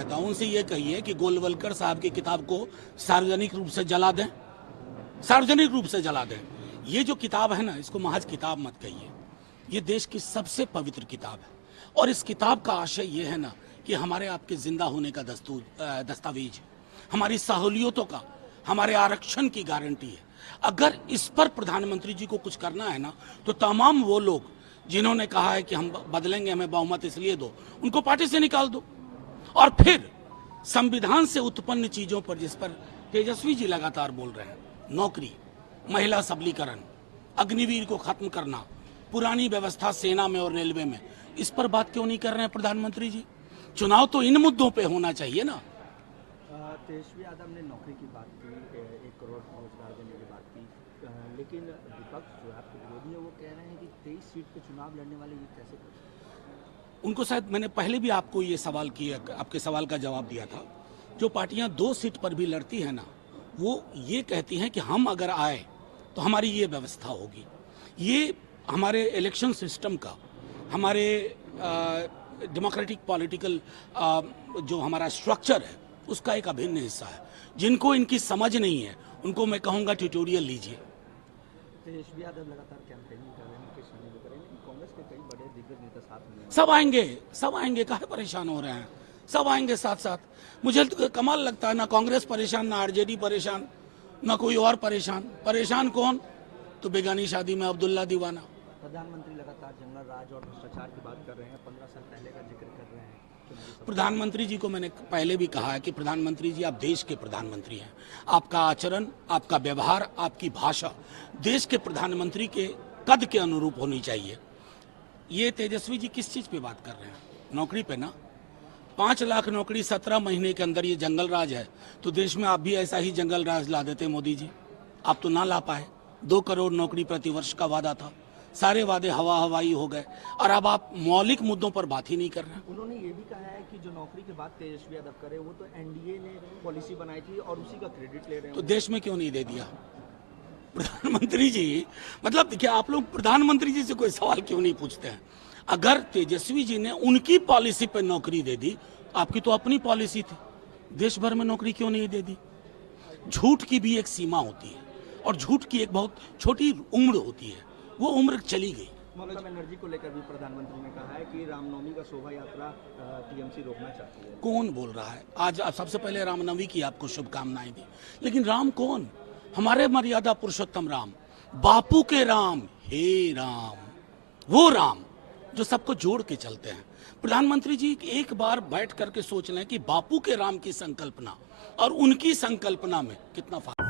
उनसे ये कहिए कि गोलवलकर साहब की किताब को सार्वजनिक रूप से जला दें, सार्वजनिक रूप से जला दें। ये जो किताब है ना, इसको महज किताब मत कहिए, ये देश की सबसे पवित्र किताब है। और इस किताब का आशय ये है ना कि हमारे आपके जिंदा होने का दस्तावेज, हमारी सहूलियतों का, हमारे आरक्षण की गारंटी है। अगर इस पर प्रधानमंत्री जी को कुछ करना है ना, तो तमाम वो लोग जिन्होंने कहा है कि हम बदलेंगे, हमें बहुमत इसलिए दो, उनको पार्टी से निकाल दो। और फिर संविधान से उत्पन्न चीजों पर, जिस पर तेजस्वी जी लगातार बोल रहे हैं, नौकरी, महिला सबलीकरण, अग्निवीर को खत्म करना, पुरानी व्यवस्था सेना में और रेलवे में, इस पर बात क्यों नहीं कर रहे हैं प्रधानमंत्री जी? चुनाव तो इन मुद्दों पे होना चाहिए ना। तेजस्वी यादव ने नौकरी की बात की, 1 करोड़ रोजगार देने की बात की, लेकिन विपक्ष जो आपके विरोधी है वो कह रहे हैं कि 23 सीट पे चुनाव लड़ने वाले ये कैसे कर सकते हैं? उनको शायद मैंने पहले भी आपको ये सवाल किया, आपके सवाल का जवाब दिया था। जो पार्टियां 2 सीट पर भी लड़ती है ना, वो ये कहती हैं कि हम अगर आए तो हमारी ये व्यवस्था होगी। ये हमारे इलेक्शन सिस्टम का, हमारे डेमोक्रेटिक पॉलिटिकल जो हमारा स्ट्रक्चर है, उसका एक अभिन्न हिस्सा है। जिनको इनकी समझ नहीं है, उनको मैं कहूँगा ट्यूटोरियल लीजिए। तेजस्वी यादव लगातार कैंपेनिंग कर रहे हैं, मुकेश सहनी भी कर रहे हैं, लेकिन कांग्रेस के कई बड़े दिग्गज नेता साथ में हैं। सब आएंगे, काहे परेशान हो रहे हैं? सब आएंगे साथ साथ। मुझे तो कमाल लगता है, ना कांग्रेस परेशान, ना आरजेडी परेशान, ना कोई और परेशान। परेशान कौन? तो बेगानी शादी में अब्दुल्ला दीवाना। प्रधानमंत्री लगातार जंगल राज और भ्रष्टाचार की बात कर रहे हैं, 15 साल पहले का जिक्र कर रहे हैं। प्रधानमंत्री जी को मैंने पहले भी कहा है कि प्रधानमंत्री जी, आप देश के प्रधानमंत्री हैं। आपका आचरण, आपका व्यवहार, आपकी भाषा देश के प्रधानमंत्री के कद के अनुरूप होनी चाहिए। ये तेजस्वी जी किस चीज पे बात कर रहे हैं? नौकरी पे ना। 5 लाख नौकरी 17 महीने के अंदर, ये जंगल राज है, तो देश में आप भी ऐसा ही जंगल राज ला देते मोदी जी। आप तो ना ला पाए। 2 करोड़ नौकरी प्रति वर्ष का वादा था, सारे वादे हवाई हो गए। और अब आप मौलिक मुद्दों पर बात ही नहीं कर रहे हैं। उन्होंने ये भी कहा है कि जो नौकरी की बात तेजस्वी यादव करे, वो तो एनडीए ने पॉलिसी बनाई थी और उसी का क्रेडिट ले रहे हैं। तो देश में क्यों नहीं दे दिया प्रधानमंत्री जी? मतलब क्या आप लोग प्रधानमंत्री जी से कोई सवाल क्यों नहीं पूछते हैं? अगर तेजस्वी जी ने उनकी पॉलिसी पर नौकरी दे दी, आपकी तो अपनी पॉलिसी थी, देश भर में नौकरी क्यों नहीं दे दी? झूठ की भी एक सीमा होती है, और झूठ की एक बहुत छोटी उम्र होती है, वो उम्र चली गई। ममता बनर्जी को लेकर भी प्रधानमंत्री ने कहा है कि रामनवमी का शोभा यात्रा टीएमसी रोकना चाहती है। कौन बोल रहा है? आज सबसे पहले रामनवमी की आपको शुभकामनाएं दी, लेकिन राम कौन? हमारे मर्यादा पुरुषोत्तम राम, बापू के राम, हे राम, वो राम जो सबको जोड़ के चलते हैं। प्रधानमंत्री जी एक बार बैठ करके सोच लें कि बापू के राम की संकल्पना और उनकी संकल्पना में कितना फर्क है।